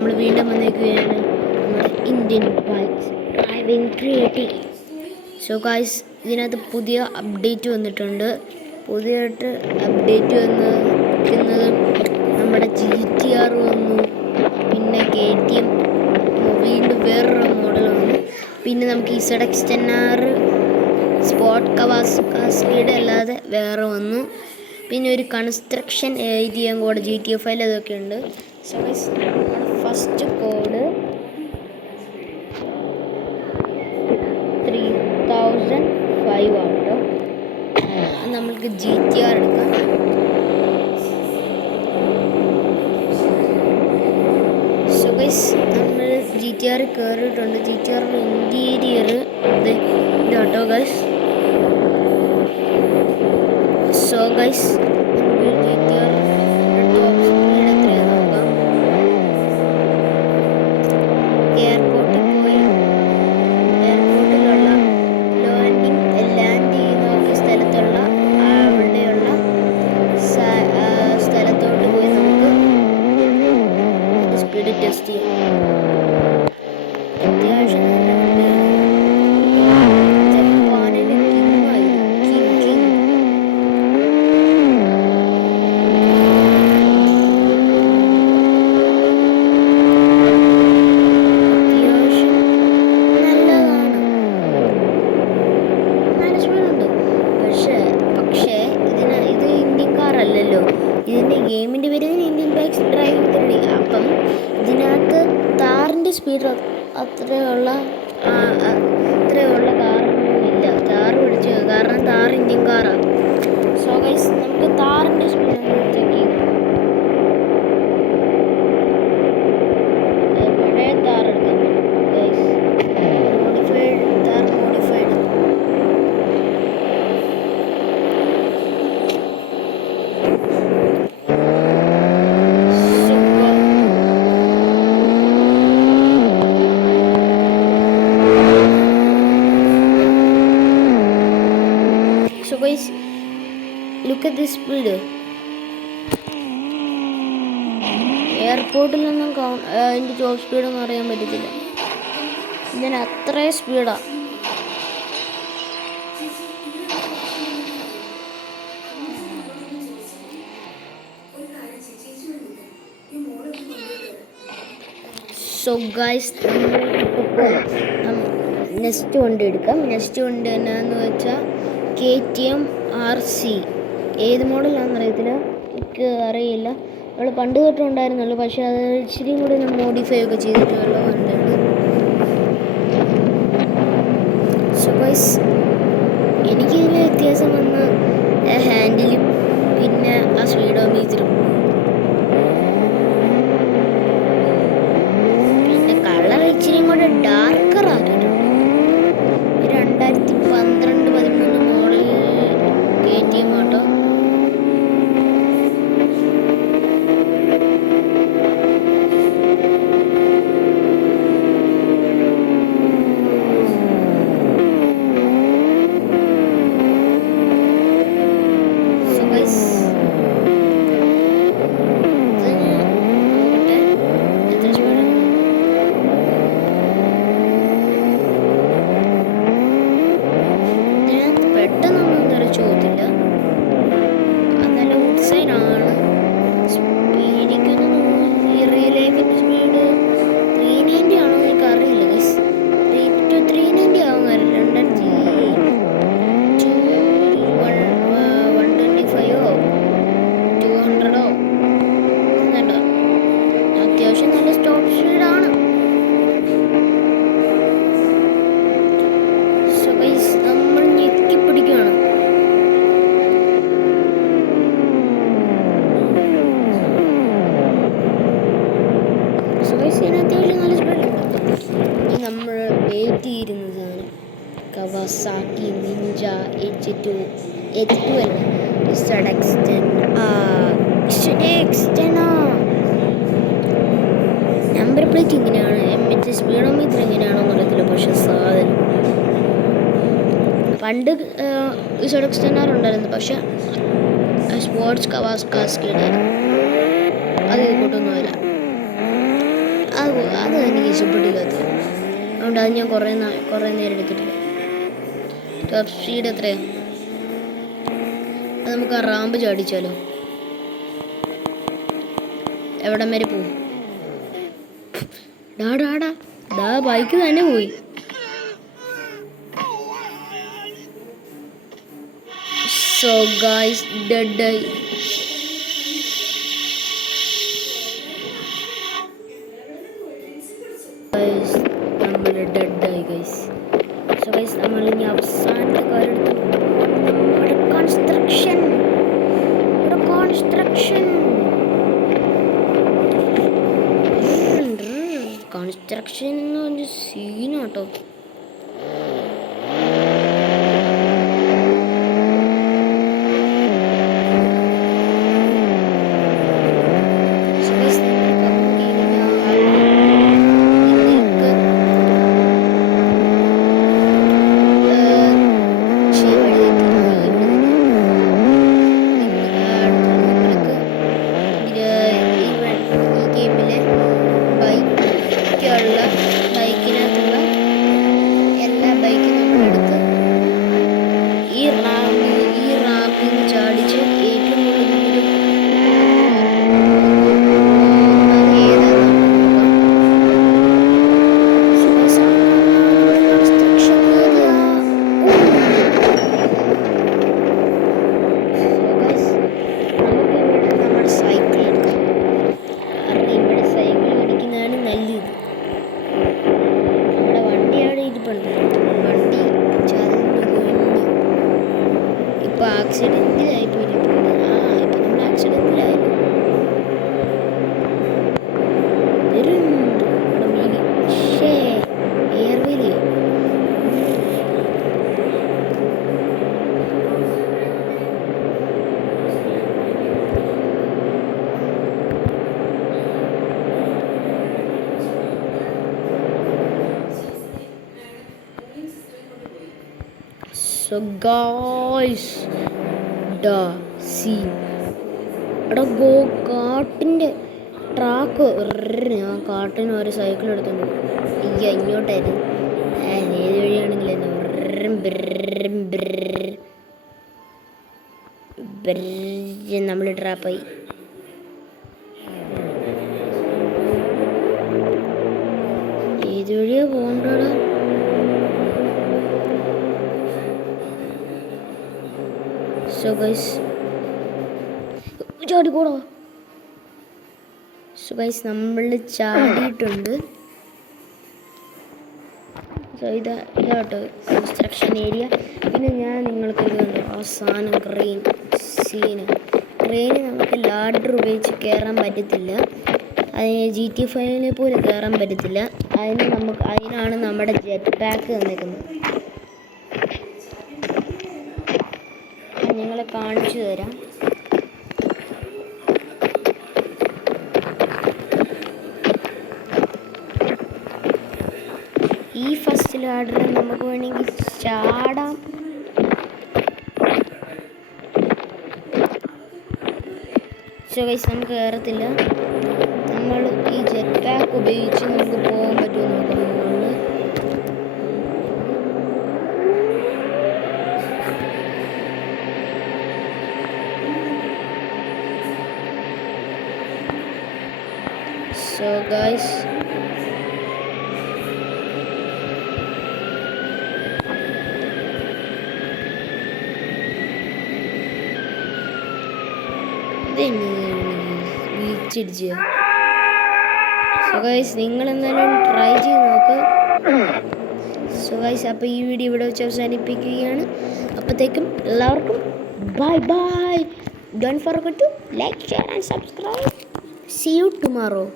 നമ്മൾ വീണ്ടും വന്നേക്കുകയാണ് നമ്മുടെ Indian bikes driving creative. So guys, ഇതിനകത്ത് പുതിയ അപ്ഡേറ്റ് വന്നിട്ടുണ്ട്. പുതിയതായിട്ട് അപ്ഡേറ്റ് വന്നിരിക്കുന്നത് നമ്മുടെ GTR വന്നു, പിന്നെ KTM വീണ്ടും വേറൊരു മോഡൽ വന്നു, പിന്നെ നമുക്ക് ZX10R സ്പോർട്ട് കാസ്കേഡ് അല്ലാതെ വേറെ വന്നു, പിന്നെ ഒരു കൺസ്ട്രക്ഷൻ ഏരിയയും കൂടെ GTF-ൽ അതൊക്കെ ഉണ്ട്. സോ ഗൈസ്, ഫസ്റ്റ് കോഡ് 3005 ആട്ടോ. നമ്മൾക്ക് GTR എടുക്കാം. സോ ഗൈസ്, നമ്മൾ GTR കയറിയിട്ടുണ്ട്. GTRൻ്റെ ഇൻറ്റീരിയർ ഇതാട്ടോ guys. So guys, GTR top speed എത്രയാണ് നോക്കാം. എയർപോർട്ടിൽ പോയി എയർപോർട്ടിലുള്ള ലാൻഡ് ചെയ്യുന്ന സ്ഥലത്തുള്ള അവിടെയുള്ള സ്ഥലത്തോട്ട് പോയി നമുക്ക് സ്പീഡ് ടെസ്റ്റ് ചെയ്യാം. അത്യാവശ്യം നല്ല വണ്ടിയാണ്. ജപ്പാനിൽ ഇതിൻ്റെ ഗെയിമിൻ്റെ പേര് ഇന്ത്യൻ ബൈക്സ് ഡ്രൈവിംഗ് ക്രിയേറ്റീവ്. അപ്പം ഇതിനകത്ത് താറിൻ്റെ സ്പീഡ് അത്രയുള്ള കാറൊന്നുമില്ല. താറ് പിടിച്ച്, കാരണം താർ ഇന്ത്യൻ കാറാണ്. സോ ഗൈസ്, നമുക്ക് താറിൻ്റെ സ്പീഡ് ഒന്ന് ചെക്ക് ചെയ്യാം. പഴയ താർ എടുക്കാം guys, modified. So guys, look at this speed. എയർപോർട്ടിൽ നിന്നും അതിൻ്റെ ടോപ്പ് സ്പീഡൊന്നും അറിയാൻ പറ്റത്തില്ല. ഇതിന് അത്രയും സ്പീഡാണ്. സോ ഗൈസ്, നെക്സ്റ്റ് വണ്ടി എടുക്കാം. നെക്സ്റ്റ് വണ്ടി എന്നാന്ന് വെച്ചാൽ KTM RC. ഏത് മോഡലാണെന്ന് അറിയത്തില്ല, എനിക്ക് അറിയില്ല. നമ്മൾ പണ്ട് തൊട്ടുണ്ടായിരുന്നുള്ളൂ, പക്ഷേ അത് ഇച്ചിരി കൂടി മോഡിഫൈ ഒക്കെ ചെയ്തിട്ടുള്ള വണ്ടിയാണ്. സോ ഗൈസ്, എനിക്കിതിൽ വ്യത്യാസം വന്ന ഹാൻഡിലും പിന്നെ ആ സ്പീഡോമീറ്ററും. പിന്നെ കളർ ഇച്ചിരി കൂടെ ഡാർക്കർ ആക്കിയിട്ടുണ്ട്. 2012-13 മോഡൽ KTM ആട്ടോ. സോ ഗൈസ്, എത്ര സ്പീഡാണ്? പെട്ടെന്നൊന്നും തെറിച്ചു പോകത്തില്ല. അത് നല്ല ഔട്ട്സൈഡാണ്. സ്പീഡിക്കൊന്നും ഈ റിയൽ ലൈഫിൻ്റെ സ്പീഡ് 390 ആണോ എനിക്ക് അറിയില്ല ഗൈസ്. 390 ആവുന്നതല്ല, 125ഓ 200ഓ എന്നല്ല. അത്യാവശ്യം നല്ല സ്റ്റോപ്പ് സ്പീഡാണ്. സോ ഗൈസ്, നമ്മൾ ഞെക്കി പിടിക്കുകയാണ്. സോ ഗൈസ്, ഇതിന് അത്യാവശ്യം നല്ല സ്പീഡുണ്ട്. ഇനി നമ്മൾ വെയിറ്റ് ചെയ്തിരുന്നതാണ് കവാസാക്കി നിഞ്ച H2 അല്ല, ZX10R. നമ്പർ പ്ലേറ്റ് ഇങ്ങനെയാണ്. മറ്റേ സ്പീഡോമീറ്റർ എങ്ങനെയാണെന്ന് അറിയത്തില്ല, പക്ഷെ സാധനം പണ്ട് ZX10R ഉണ്ടായിരുന്നു, പക്ഷെ സ്പോർട്സ് കാസ്കേഡ് ആയിരുന്നു. അത് കൂട്ടൊന്നുമില്ല. അത് എനിക്ക് ഇഷ്ടപ്പെട്ടില്ലാത്ത, അതുകൊണ്ട് അത് ഞാൻ കുറേ നേരം എടുത്തിട്ടില്ല. ടോപ്പ് സ്പീഡ് എത്രയാണ്? അത് നമുക്ക് ആ റാമ്പ് ചാടിച്ചാലോ? എവിടം വരെ പോവും? ഡാ ബൈക്ക് തന്നെ പോയി. സോ ഗൈസ് ഡെഡായി. നമ്മൾ ഡെഡായി ഗൈസ്. സോ ഗൈസ് നമ്മൾ ഇനി അവസാനത്തെ കാര്യം എടുത്തു. നമ്മുടെ കൺസ്ട്രക്ഷൻ എന്ന് പറഞ്ഞ സീനാട്ടോ. ബൈക്കിനകത്തുള്ള എല്ലാ ബൈക്കും നമ്മളെടുത്ത് ഈ റാമ്പിൽ ചാടിച്ച് ഏറ്റവും കൂടുതൽ നമ്മുടെ സൈക്കിൾ എടുക്കാം. കാരണം ഇവിടെ സൈക്കിൾ ഓടിക്കുന്നതാണ് നല്ലത്. നമ്മുടെ വണ്ടി അവിടെ ഇരിപ്പുണ്ട്. വണ്ടി ചതഞ്ഞു കൊഴിഞ്ഞു. ഇപ്പൊ ആക്സിഡന്റിലായിപ്പോ ഇരിപ്പുണ്ട്. ഇപ്പൊ നമ്മൾ ആക്സിഡന്റിലായിരുന്നു. എയർവേലി So guys, എടാ ഗോ കാട്ടിൻ്റെ ട്രാക്ക്. ഞാൻ കാട്ടിന് ഒരു സൈക്കിൾ എടുത്തോണ്ട് ഇങ്ങോട്ടായിരുന്നു. ഏത് വഴിയാണെങ്കിലും നമ്മൾ ട്രാപ്പായി. ഏത് വഴിയാ പോകണ്ടടാ? സോ ഗൈസ് ചാടിക്കോടാ. സോ ഗൈസ് നമ്മൾ ചാടിയിട്ടുണ്ട്. സോ ഇതാട്ടോ കൺസ്ട്രക്ഷൻ ഏരിയ. പിന്നെ ഞാൻ നിങ്ങൾക്ക് ഇതുണ്ട് അവസാനം ക്രെയിന് നമുക്ക് ലാഡർ ഉപയോഗിച്ച് കയറാൻ പറ്റത്തില്ല. അതിന് GTA 5 പോലെ കയറാൻ പറ്റത്തില്ല. അതിനാണ് നമ്മുടെ ജെറ്റ് പാക്ക് തന്നേക്കുന്നത്. നിങ്ങളെ കാണിച്ചു തരാം. ഈ ഫസ്റ്റ് ലാഡറിൽ നമുക്ക് വേണമെങ്കിൽ ചാടാം. സോ ഗൈസ് നമുക്ക് കയറത്തില്ല. നമ്മൾ ഈ ജെറ്റ് പാക്ക് ഉപയോഗിച്ച് നമുക്ക് പോകാൻ പറ്റുമോ നോക്കുന്നുണ്ട്. So guys, നിങ്ങൾ എന്തായാലും ട്രൈ ചെയ്ത് നോക്ക്. സോ ഗൈസ് അപ്പോൾ ഈ വീഡിയോ ഇവിടെ വെച്ച് അവസാനിപ്പിക്കുകയാണ്. അപ്പോഴത്തേക്കും എല്ലാവർക്കും bye. Don't forget to like, share and subscribe. See you tomorrow.